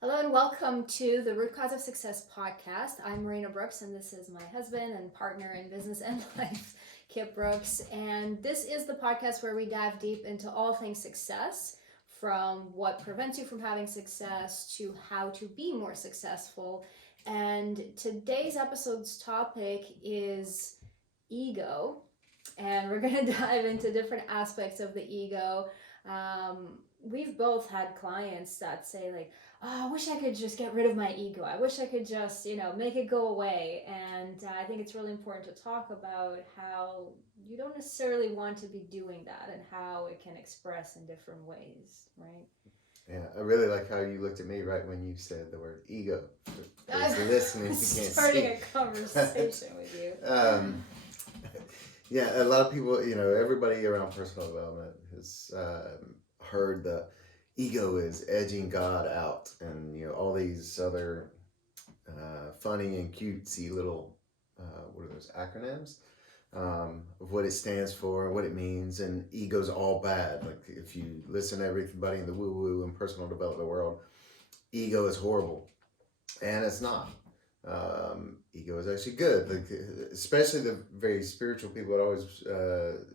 Hello and welcome to the Root Cause of Success podcast. I'm Marina Brooks, and this is my husband and partner in business and life, Kip Brooks. And this is the podcast where we dive deep into all things success, from what prevents you from having success to how to be more successful. And today's episode's topic is ego, and we're going to dive into different aspects of the ego. We've both had clients that say, like, oh, I wish I could just get rid of my ego. I wish I could just, make it go away. And I think it's really important to talk about how you don't necessarily want to be doing that and how it can express in different ways, right? Yeah, I really like how you looked at me right when you said the word ego. For I'm those listening, you can't starting see. a conversation with you. Yeah, a lot of people, everybody around personal development has heard the ego is edging God out, and all these other funny and cutesy little what are those acronyms of what it stands for, what it means, and ego's all bad. Like if you listen to everybody in the woo woo and personal development world, ego is horrible, and it's not. Ego is actually good. Like especially the very spiritual people, it always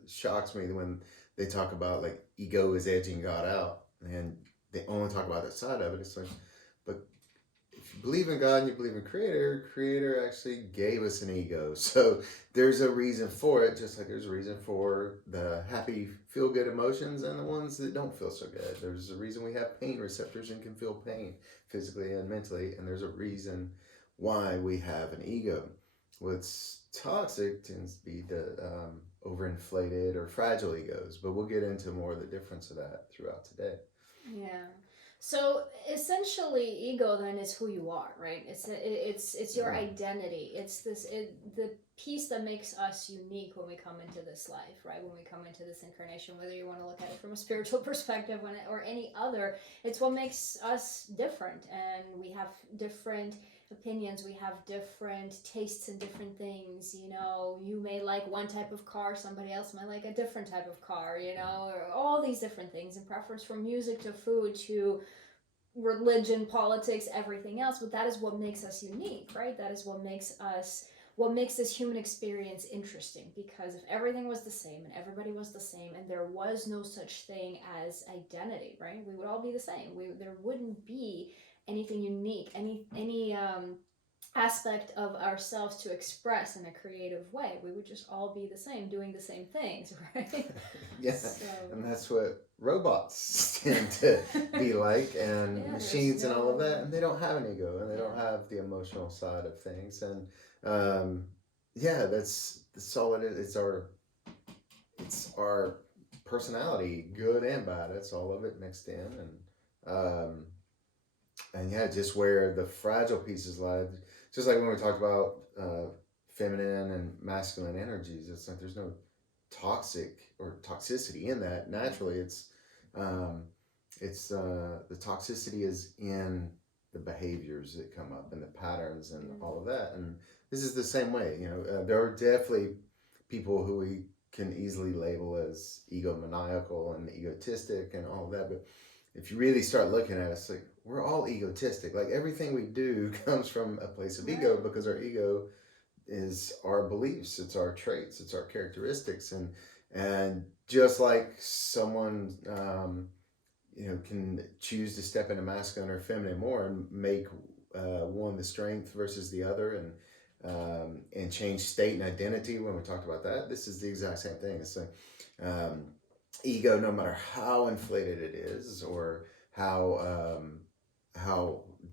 shocks me when they talk about like ego is edging God out, and they only talk about that side of it. It's like, but if you believe in God and you believe in Creator actually gave us an ego. So there's a reason for it, just like there's a reason for the happy, feel good emotions and the ones that don't feel so good. There's a reason we have pain receptors and can feel pain physically and mentally, and there's a reason why we have an ego. What's toxic tends to be the overinflated or fragile egos, but we'll get into more of the difference of that throughout today. Yeah. So essentially, ego then is who you are, right? It's your Mm. identity. It's the piece that makes us unique when we come into this life, right? When we come into this incarnation, whether you want to look at it from a spiritual perspective or any other, it's what makes us different, and we have different opinions, we have different tastes in different things. You may like one type of car, somebody else might like a different type of car, or all these different things, in preference from music to food to religion, politics, everything else. But that is what makes us unique, right? That is what makes this human experience interesting. Because if everything was the same and everybody was the same and there was no such thing as identity, right, we would all be the same. There wouldn't be anything unique, any aspect of ourselves to express in a creative way. We would just all be the same, doing the same things, right? Yeah, So and that's what robots tend to be like, and yeah, there's machines and all of no that, and they don't have an ego, and they don't yeah. have the emotional side of things, and um, yeah, that's all it is. It's our personality, good and bad. It's all of it mixed in, and yeah, just where the fragile pieces lie. Just like when we talked about feminine and masculine energies, it's like there's no toxic or toxicity in that. Naturally, um, it's the toxicity is in the behaviors that come up and the patterns and all of that. And this is the same way. There are definitely people who we can easily label as egomaniacal and egotistic and all of that, but if you really start looking at it, it's like we're all egotistic. Like everything we do comes from a place of ego, Right. because our ego is our beliefs, it's our traits, it's our characteristics, and just like someone can choose to step into masculine or feminine more and make one the strength versus the other, and change state and identity. When we talked about that, this is the exact same thing. It's like um, ego, no matter how inflated it is or how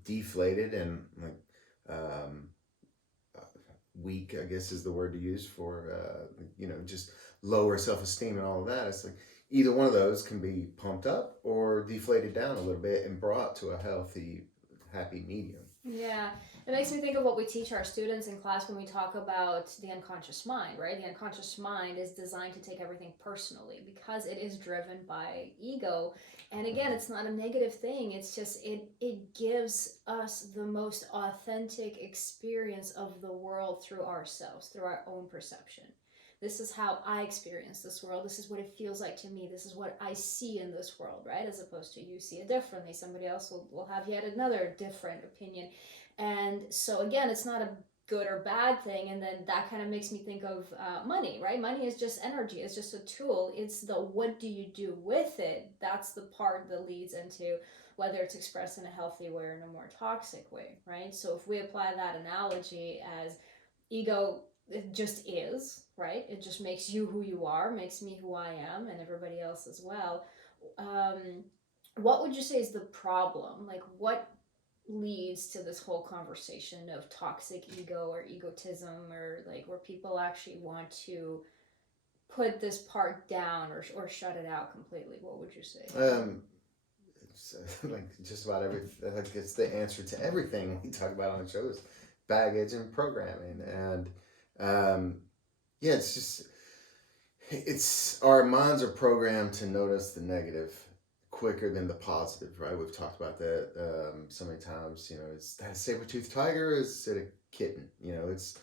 deflated and like um, weak, I guess is the word to use for just lower self esteem and all of that. It's like either one of those can be pumped up or deflated down a little bit and brought to a healthy, happy medium. Yeah, it makes me think of what we teach our students in class when we talk about the unconscious mind, right? The unconscious mind is designed to take everything personally because it is driven by ego. And again, it's not a negative thing. It's just it gives us the most authentic experience of the world through ourselves, through our own perception. This is how I experience this world. This is what it feels like to me. This is what I see in this world, right? As opposed to you see it differently. Somebody else will have yet another different opinion. And so, again, it's not a good or bad thing. And then that kind of makes me think of money, right? Money is just energy, it's just a tool. It's the what do you do with it? That's the part that leads into whether it's expressed in a healthy way or in a more toxic way, right? So if we apply that analogy as ego, it just is, right? It just makes you who you are, makes me who I am, and everybody else as well. Um, what would you say is the problem? Like, what leads to this whole conversation of toxic ego or egotism, or like where people actually want to put this part down or shut it out completely? What would you say? It's like just about everything. Like it's the answer to everything we talk about on the show is baggage and programming, and um, yeah, it's just it's our minds are programmed to notice the negative quicker than the positive, right? We've talked about that so many times. You know, it's that saber-toothed tiger, is it a kitten? You know, it's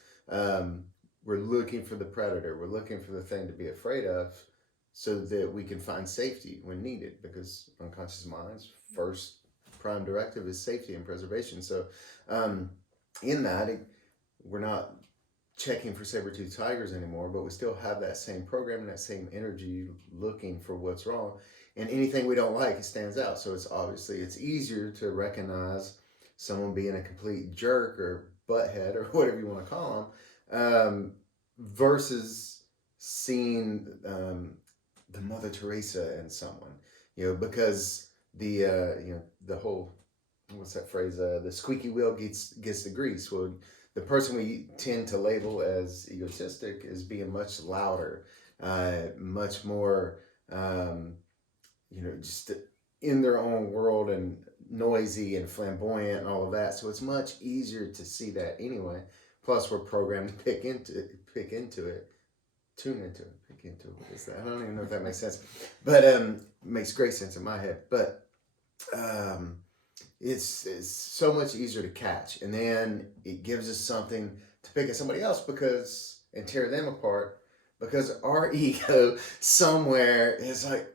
we're looking for the predator. We're looking for the thing to be afraid of, so that we can find safety when needed. Because unconscious minds' first prime directive is safety and preservation. So, um, in that, we're not checking for saber-toothed tigers anymore, but we still have that same program and that same energy looking for what's wrong. And anything we don't like, it stands out. So it's easier to recognize someone being a complete jerk or butthead or whatever you want to call them, versus seeing the Mother Teresa in someone. You know, because the whole, what's that phrase? The squeaky wheel gets the grease. Well, the person we tend to label as egotistic is being much louder, much more, just in their own world and noisy and flamboyant and all of that. So it's much easier to see that anyway. Plus, we're programmed to pick into it, tune into it, pick into it. What is that? I don't even know if that makes sense, but it makes great sense in my head. But it's so much easier to catch, and then it gives us something to pick at somebody else because and tear them apart, because our ego somewhere is like,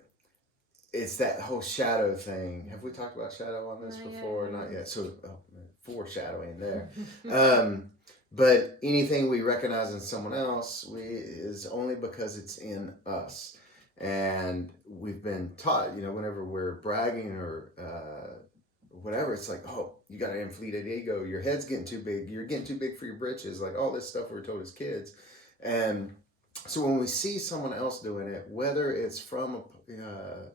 it's that whole shadow thing. Have we talked about shadow on this before? Not yet. So foreshadowing there. But anything we recognize in someone else is only because it's in us. And we've been taught, whenever we're bragging or whatever, it's like, oh, you got an inflated ego. Your head's getting too big. You're getting too big for your britches. Like all this stuff we were told as kids. And so when we see someone else doing it, whether it's from a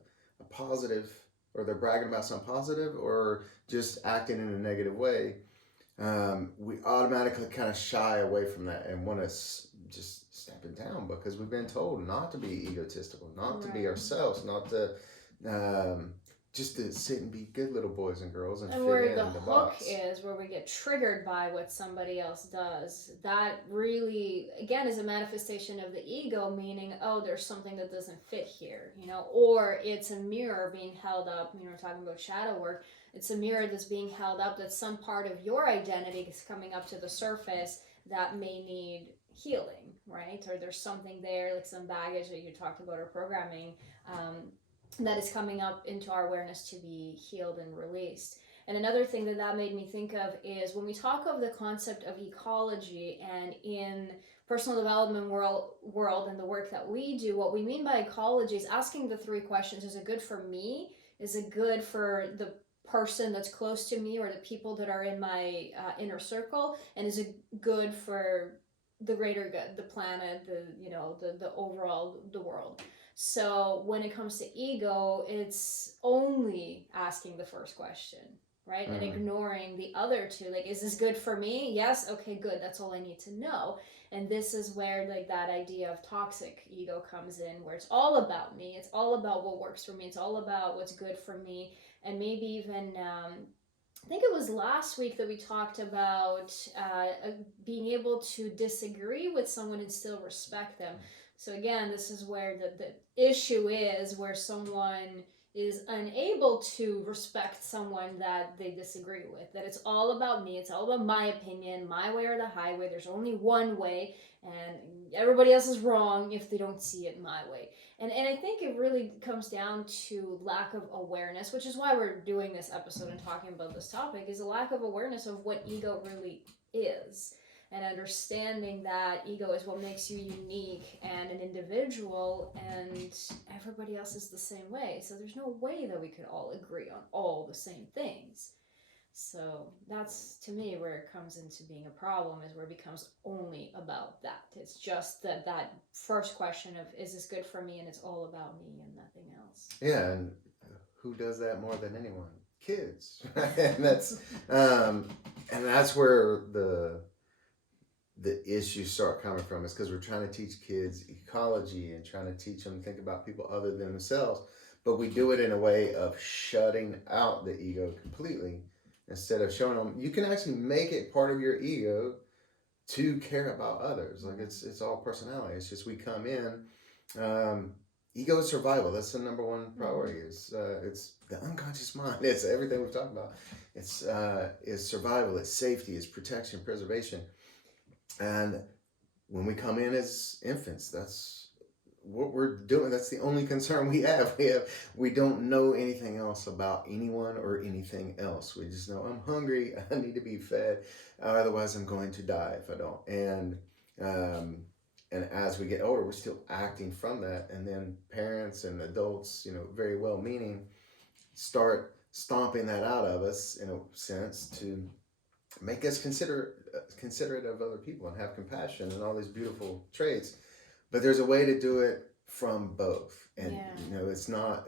positive, or they're bragging about something positive, or just acting in a negative way, we automatically kind of shy away from that and want to just step it down, because we've been told not to be egotistical, not to be ourselves, not to just to sit and be good little boys and girls and fit where in the the hook box. is, where we get triggered by what somebody else does, that really again is a manifestation of the ego, meaning, oh, there's something that doesn't fit here, or it's a mirror being held up. We're talking about shadow work. It's a mirror that's being held up, that some part of your identity is coming up to the surface that may need healing, right? Or there's something there, like some baggage that you talked about, or programming, that is coming up into our awareness to be healed and released. And another thing that made me think of is when we talk of the concept of ecology, and in personal development world and the work that we do, what we mean by ecology is asking the three questions: is it good for me? Is it good for the person that's close to me, or the people that are in my inner circle? And is it good for the greater good, the planet, the overall, the world? So when it comes to ego, it's only asking the first question, right? And ignoring the other two. Like, is this good for me? Yes. Okay, good. That's all I need to know. And this is where like that idea of toxic ego comes in, where it's all about me. It's all about what works for me. It's all about what's good for me. And maybe even I think it was last week that we talked about being able to disagree with someone and still respect them. So again, this is where the issue is, where someone is unable to respect someone that they disagree with. That it's all about me, it's all about my opinion, my way or the highway. There's only one way, and everybody else is wrong if they don't see it my way. And I think it really comes down to lack of awareness, which is why we're doing this episode and talking about this topic, is a lack of awareness of what ego really is, and understanding that ego is what makes you unique and an individual, and everybody else is the same way. So there's no way that we could all agree on all the same things. So that's, to me, where it comes into being a problem, is where it becomes only about that. It's just that first question of, is this good for me, and it's all about me and nothing else. Yeah, and who does that more than anyone? Kids. And that's where the issues start coming from, is because we're trying to teach kids ecology and trying to teach them to think about people other than themselves, but we do it in a way of shutting out the ego completely, instead of showing them you can actually make it part of your ego to care about others. Like it's all personality. It's just we come in. Ego is survival. That's the number one priority. It's the unconscious mind. It's everything we've talked about. It's survival. It's safety. It's protection, preservation. And when we come in as infants, that's what we're doing. That's the only concern we have. We don't know anything else about anyone or anything else. We just know I'm hungry. I need to be fed. Otherwise, I'm going to die if I don't. And as we get older, we're still acting from that. And then parents and adults, very well-meaning, start stomping that out of us in a sense to make us considerate of other people and have compassion and all these beautiful traits. But there's a way to do it from both. And it's not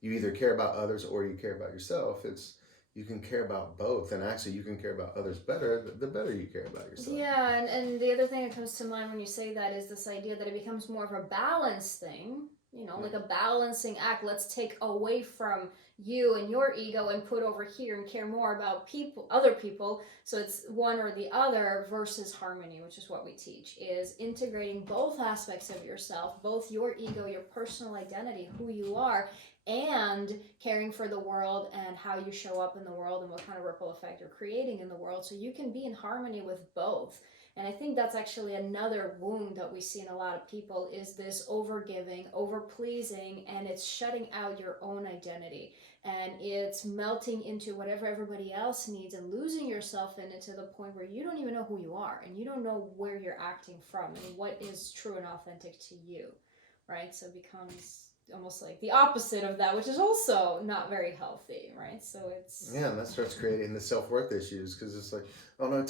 you either care about others or you care about yourself. It's you can care about both, and actually you can care about others better the better you care about yourself. Yeah, and the other thing that comes to mind when you say that is this idea that it becomes more of a balance thing, like a balancing act. Let's take away from you and your ego and put over here and care more about other people. So it's one or the other, versus harmony, which is what we teach, is integrating both aspects of yourself, both your ego, your personal identity, who you are, and caring for the world and how you show up in the world and what kind of ripple effect you're creating in the world, so you can be in harmony with both. And I think that's actually another wound that we see in a lot of people, is this over-giving, over-pleasing, and it's shutting out your own identity. And it's melting into whatever everybody else needs and losing yourself in it, to the point where you don't even know who you are, and you don't know where you're acting from and what is true and authentic to you, right? So it becomes almost like the opposite of that, which is also not very healthy, right? So it's... Yeah, and that starts creating the self-worth issues, because it's like, oh no,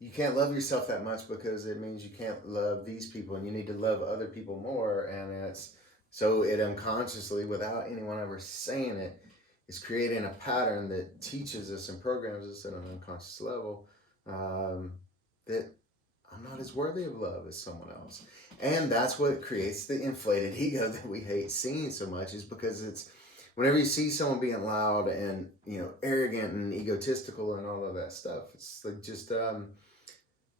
you can't love yourself that much, because it means you can't love these people, and you need to love other people more. And it unconsciously, without anyone ever saying it, is creating a pattern that teaches us and programs us at an unconscious level that I'm not as worthy of love as someone else. And that's what creates the inflated ego that we hate seeing so much, is because it's whenever you see someone being loud and arrogant and egotistical and all of that stuff, it's like, just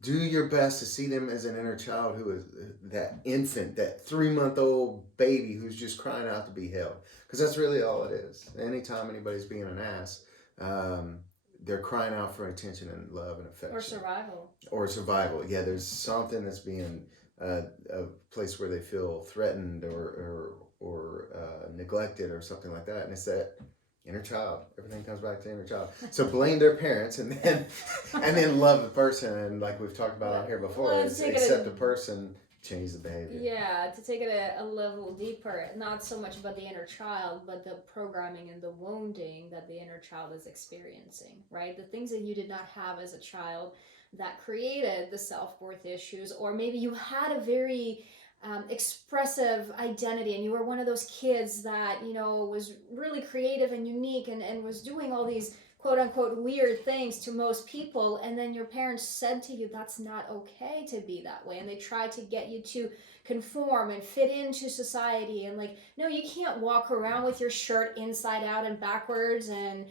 do your best to see them as an inner child, who is that infant, that 3-month-old baby who's just crying out to be held. Because that's really all it is. Anytime anybody's being an ass, they're crying out for attention and love and affection. Or survival. Yeah, there's something that's being a place where they feel threatened or neglected or something like that. And it's that inner child. Everything comes back to inner child. So blame their parents and then love the person. And like we've talked about on here before, accept the person, change the behavior. Yeah, to take it a level deeper, not so much about the inner child, but the programming and the wounding that the inner child is experiencing, right? The things that you did not have as a child that created the self-worth issues, or maybe you had a very expressive identity, and you were one of those kids that was really creative and unique and was doing all these quote-unquote weird things to most people, and then your parents said to you that's not okay to be that way, and they tried to get you to conform and fit into society. And like, no, you can't walk around with your shirt inside out and backwards and,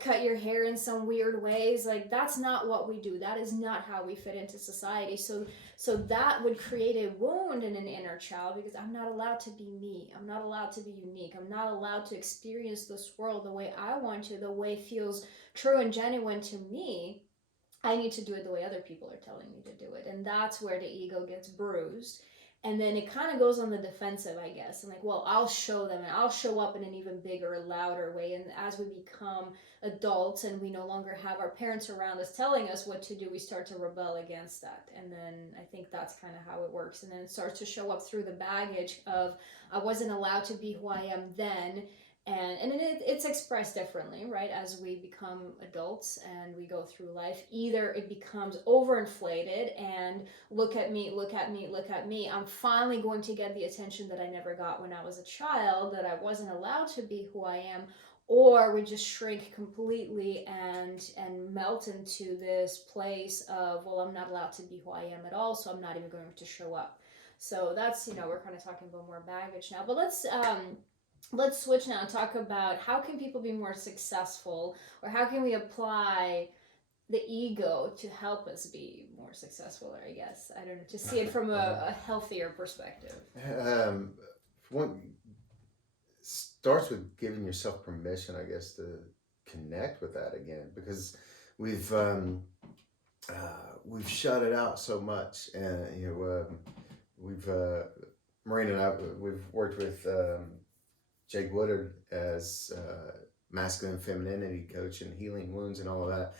cut your hair in some weird ways. Like, that's not what we do. That is not how we fit into society. So that would create a wound in an inner child, because I'm not allowed to be me. I'm not allowed to be unique. I'm not allowed to experience this world the way I want to, the way feels true and genuine to me. I need to do it the way other people are telling me to do it. And that's where the ego gets bruised. And then it kind of goes on the defensive, I guess. And like, well, I'll show them and I'll show up in an even bigger, louder way. And as we become adults and we no longer have our parents around us telling us what to do, we start to rebel against that. And then I think that's kind of how it works. And then it starts to show up through the baggage of, I wasn't allowed to be who I am then, and it's expressed differently, right? As we become adults and we go through life, either it becomes overinflated and look at me, look at me, look at me, I'm finally going to get the attention that I never got when I was a child, that I wasn't allowed to be who I am. Or we just shrink completely and melt into this place of, well, I'm not allowed to be who I am at all, so I'm not even going to show up. So that's, we're kind of talking about more baggage now. But let's switch now and talk about how can people be more successful, or how can we apply the ego to help us be more successful, or I guess, I don't know, to see it from a healthier perspective. One starts with giving yourself permission, I guess, to connect with that again, because we've shut it out so much. And we've Marina and I, we've worked with Jake Woodard as masculine femininity coach and healing wounds and all of that.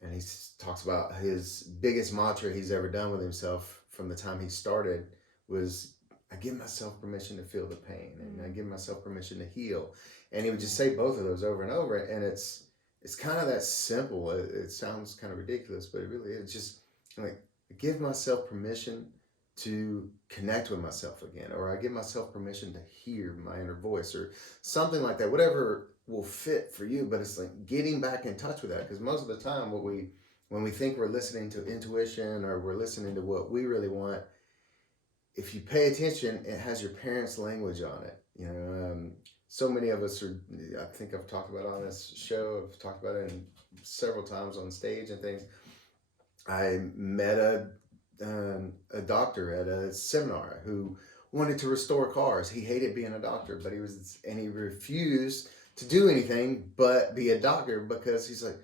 And he talks about his biggest mantra he's ever done with himself from the time he started was, I give myself permission to feel the pain, and I give myself permission to heal. And he would just say both of those over and over. And it's kind of that simple. It sounds kind of ridiculous, but it really is. Just like, I give myself permission to connect with myself again, or I give myself permission to hear my inner voice, or something like that, whatever will fit for you. But it's like getting back in touch with that, because most of the time when we think we're listening to intuition or we're listening to what we really want, if you pay attention, it has your parents' language on it. So many of us are, I think I've talked about it on this show, I've talked about it several times on stage and things. I met a doctor at a seminar who wanted to restore cars. He hated being a doctor, but he refused to do anything but be a doctor, because he's like,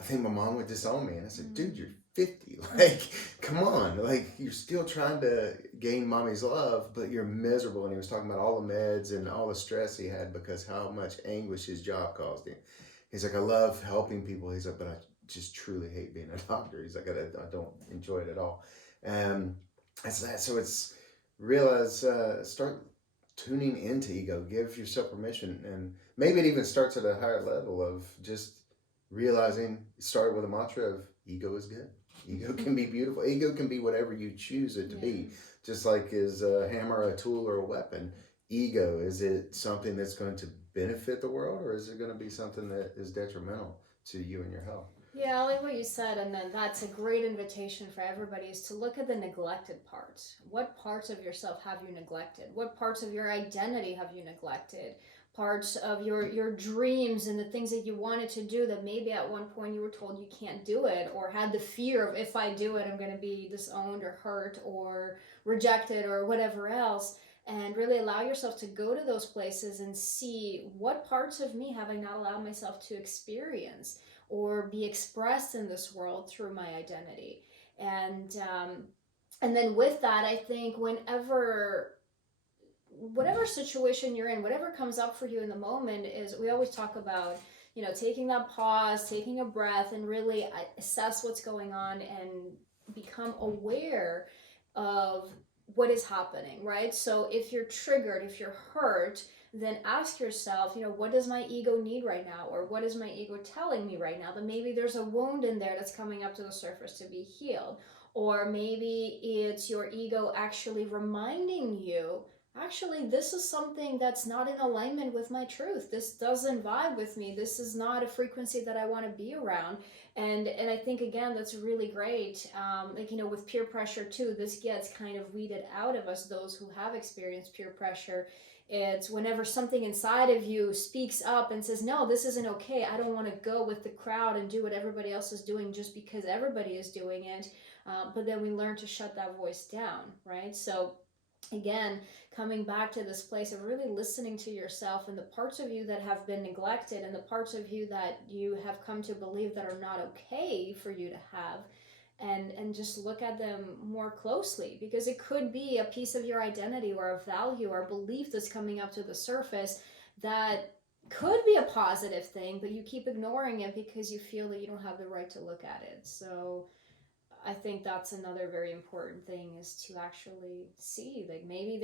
I think my mom would disown me. And I said, dude, you're 50. Like, come on. Like, you're still trying to gain mommy's love, but you're miserable. And he was talking about all the meds and all the stress he had because how much anguish his job caused him. He's like, I love helping people. He's like, but I just truly hate being a doctor. He's like, I don't enjoy it at all. That's that. So it's realize, start tuning into ego, give yourself permission. And maybe it even starts at a higher level of just realizing, start with a mantra of ego is good. Ego can be beautiful. Ego can be whatever you choose it to be. Just like is a hammer a tool or a weapon? Ego, is it something that's going to benefit the world, or is it going to be something that is detrimental to you and your health? Yeah, I like what you said, and then that's a great invitation for everybody, is to look at the neglected parts. What parts of yourself have you neglected? What parts of your identity have you neglected? Parts of your dreams and the things that you wanted to do that maybe at one point you were told you can't do it, or had the fear of, if I do it, I'm going to be disowned or hurt or rejected or whatever else. And really allow yourself to go to those places and see, what parts of me have I not allowed myself to experience or be expressed in this world through my identity. And then with that, I think whatever situation you're in, whatever comes up for you in the moment, is, we always talk about, taking that pause, taking a breath, and really assess what's going on and become aware of what is happening, right? So if you're triggered, if you're hurt, then ask yourself, what does my ego need right now? Or what is my ego telling me right now? That maybe there's a wound in there that's coming up to the surface to be healed. Or maybe it's your ego actually reminding you actually, this is something that's not in alignment with my truth. This doesn't vibe with me. This is not a frequency that I want to be around. And I think, again, that's really great. Like, with peer pressure too, this gets kind of weeded out of us, those who have experienced peer pressure. It's whenever something inside of you speaks up and says, no, this isn't okay. I don't want to go with the crowd and do what everybody else is doing just because everybody is doing it. But then we learn to shut that voice down, right? So, again, coming back to this place of really listening to yourself and the parts of you that have been neglected and the parts of you that you have come to believe that are not okay for you to have, and just look at them more closely, because it could be a piece of your identity or a value or a belief that's coming up to the surface that could be a positive thing, but you keep ignoring it because you feel that you don't have the right to look at it. So I think that's another very important thing, is to actually see, like, maybe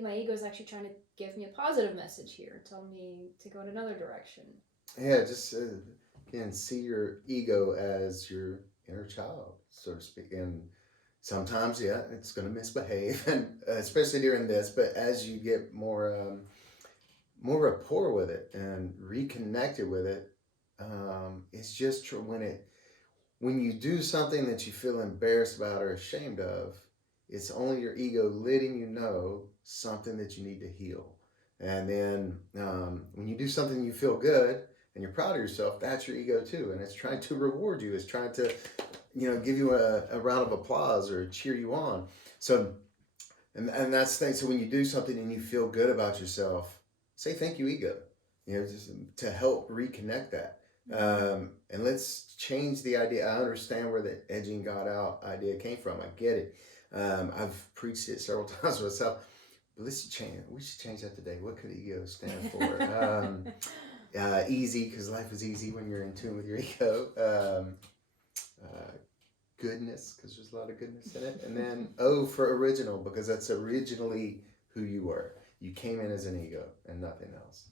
my ego is actually trying to give me a positive message here, tell me to go in another direction. Yeah, just again, see your ego as your inner child, so to speak. And sometimes, yeah, it's going to misbehave, and especially during this. But as you get more rapport with it and reconnected with it, it's just when you do something that you feel embarrassed about or ashamed of, it's only your ego letting you know something that you need to heal. And then when you do something you feel good and you're proud of yourself, that's your ego too. And it's trying to reward you. It's trying to, give you a round of applause or cheer you on. So, and that's the thing. So when you do something and you feel good about yourself, say thank you, ego. Just to help reconnect that. And let's change the idea. I understand where the edging God out idea came from. I get it. I've preached it several times myself. But let's change. We should change that today. What could ego stand for? Easy, because life is easy when you're in tune with your ego. Goodness, because there's a lot of goodness in it. And then O for original, because that's originally who you were. You came in as an ego and nothing else.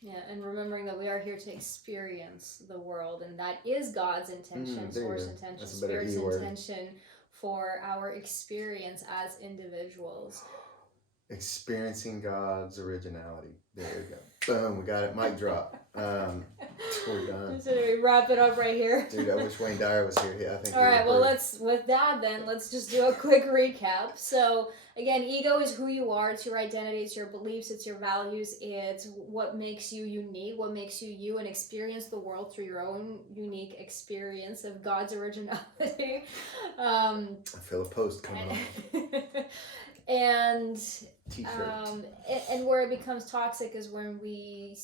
Yeah, and remembering that we are here to experience the world, and that is God's intention, source intention, spirit's intention for our experience as individuals. Experiencing God's originality. There you go. Boom, we got it. Mic drop. We're done. So we wrap it up right here. Dude, I wish Wayne Dyer was here. Yeah, I think. All right. Well, let's just do a quick recap. So again, ego is who you are. It's your identity. It's your beliefs. It's your values. It's what makes you unique. What makes you you, and experience the world through your own unique experience of God's originality. I feel a post coming on. And and where it becomes toxic is when we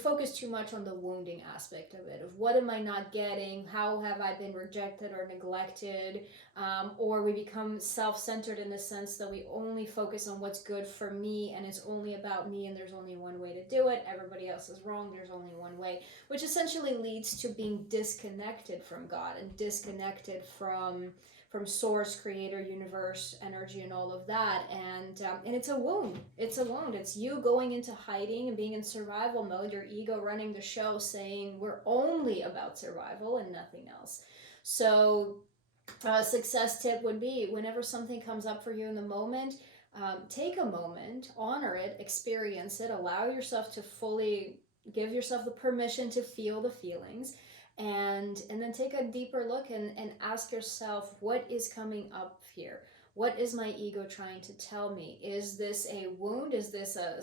focus too much on the wounding aspect of it, of what am I not getting, how have I been rejected or neglected, or we become self-centered in the sense that we only focus on what's good for me, and it's only about me, and there's only one way to do it, everybody else is wrong, there's only one way, which essentially leads to being disconnected from God and disconnected from source, creator, universe, energy, and all of that. And it's a wound. It's a wound. It's you going into hiding and being in survival mode, your ego running the show, saying we're only about survival and nothing else. So a success tip would be, whenever something comes up for you in the moment, take a moment, honor it, experience it, allow yourself to fully give yourself the permission to feel the feelings, and then take a deeper look and ask yourself, what is coming up here? What is my ego trying to tell me? Is this a wound? Is this a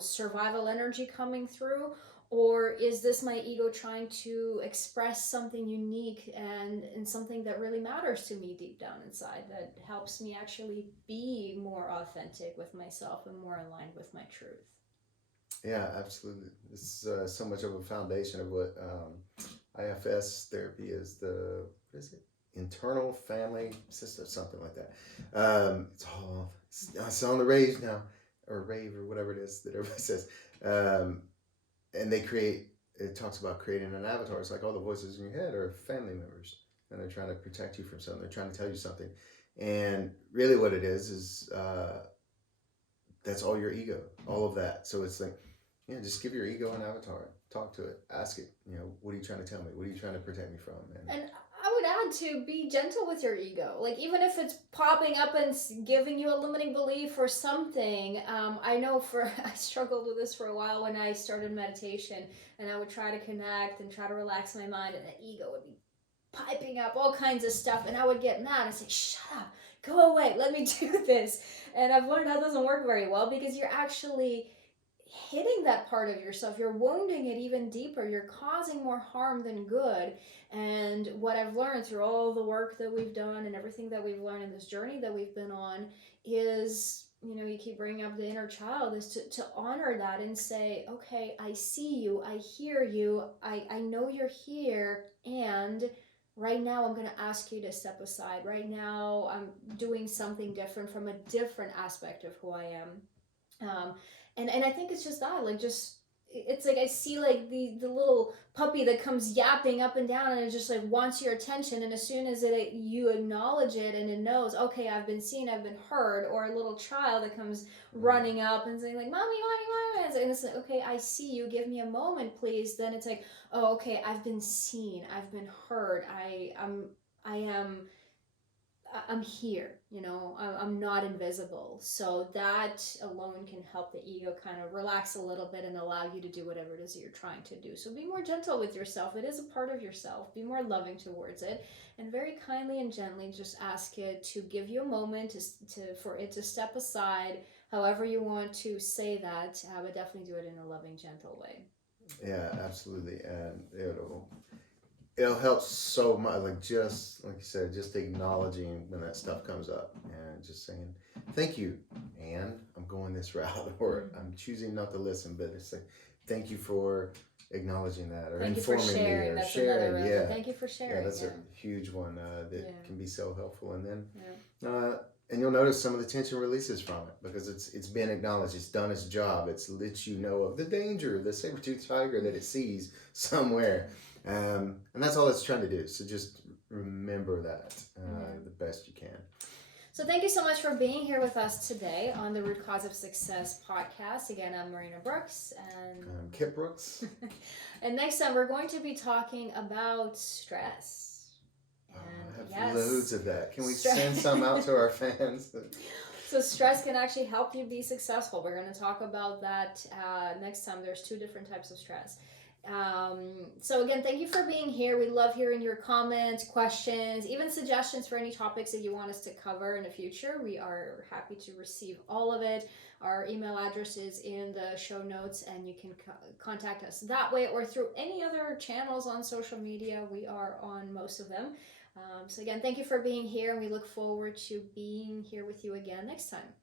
survival energy coming through? Or is this my ego trying to express something unique and something that really matters to me deep down inside, that helps me actually be more authentic with myself and more aligned with my truth? Yeah, absolutely. This is so much of a foundation of what IFS therapy is. What is it? Internal family system, something like that. It's on the rave now, or rave, or whatever it is that everybody says. And it talks about creating an avatar. It's like all the voices in your head are family members, and they're trying to protect you from something. They're trying to tell you something. And really what it is that's all your ego, all of that. So it's like, just give your ego an avatar. talk to it, ask it. What are you trying to tell me? What are you trying to protect me from? And I would add to be gentle with your ego. Like, even if it's popping up and giving you a limiting belief or something, I know I struggled with this for a while when I started meditation, and I would try to connect and try to relax my mind, and the ego would be piping up all kinds of stuff, and I would get mad and say, shut up, go away, let me do this. And I've learned that doesn't work very well, because you're actually hitting that part of yourself, you're wounding it even deeper, you're causing more harm than good. And what I've learned through all the work that we've done and everything that we've learned in this journey that we've been on is, you keep bringing up the inner child, is to honor that and say, okay, I see you, I hear you, I know you're here, and right now I'm going to ask you to step aside. Right now I'm doing something different from a different aspect of who I am. And I think it's just that, like, just it's like I see, like, the little puppy that comes yapping up and down, and it just like wants your attention, and as soon as you acknowledge it and it knows, okay, I've been seen, I've been heard. Or a little child that comes running up and saying, like, mommy, mommy, mommy, and it's like, okay, I see you, give me a moment, please. Then it's like, oh, okay, I've been seen, I've been heard, I'm here, I'm not invisible. So that alone can help the ego kind of relax a little bit and allow you to do whatever it is that you're trying to do. So be more gentle with yourself. It is a part of yourself. Be more loving towards it, and very kindly and gently just ask it to give you a moment for it to step aside, however you want to say that, but definitely do it in a loving, gentle way. Yeah, absolutely. And it'll help so much, like, just like you said, just acknowledging when that stuff comes up and just saying thank you, and I'm going this route, or I'm choosing not to listen, but it's like, thank you for acknowledging that, or Thank you informing for sharing. me, or That's sharing. another Yeah, thank you for sharing. yeah, that's a huge one that can be so helpful. And then Yeah. and you'll notice some of the tension releases from it, because it's been acknowledged, it's done its job, it's let you know of the danger, the saber-toothed tiger that it sees somewhere. And that's all it's trying to do. So just remember that the best you can. So thank you so much for being here with us today on the Root Cause of Success podcast. Again, I'm Marina Brooks, and I'm Kip Brooks. And next time we're going to be talking about stress. And I have loads of that. Can we send some out to our fans? So stress can actually help you be successful. We're going to talk about that next time. There's 2 different types of stress. So again, thank you for being here. We love hearing your comments, questions, even suggestions for any topics that you want us to cover in the future. We are happy to receive all of it. Our email address is in the show notes, and you can contact us that way, or through any other channels on social media. We are on most of them. So again, thank you for being here, and we look forward to being here with you again next time.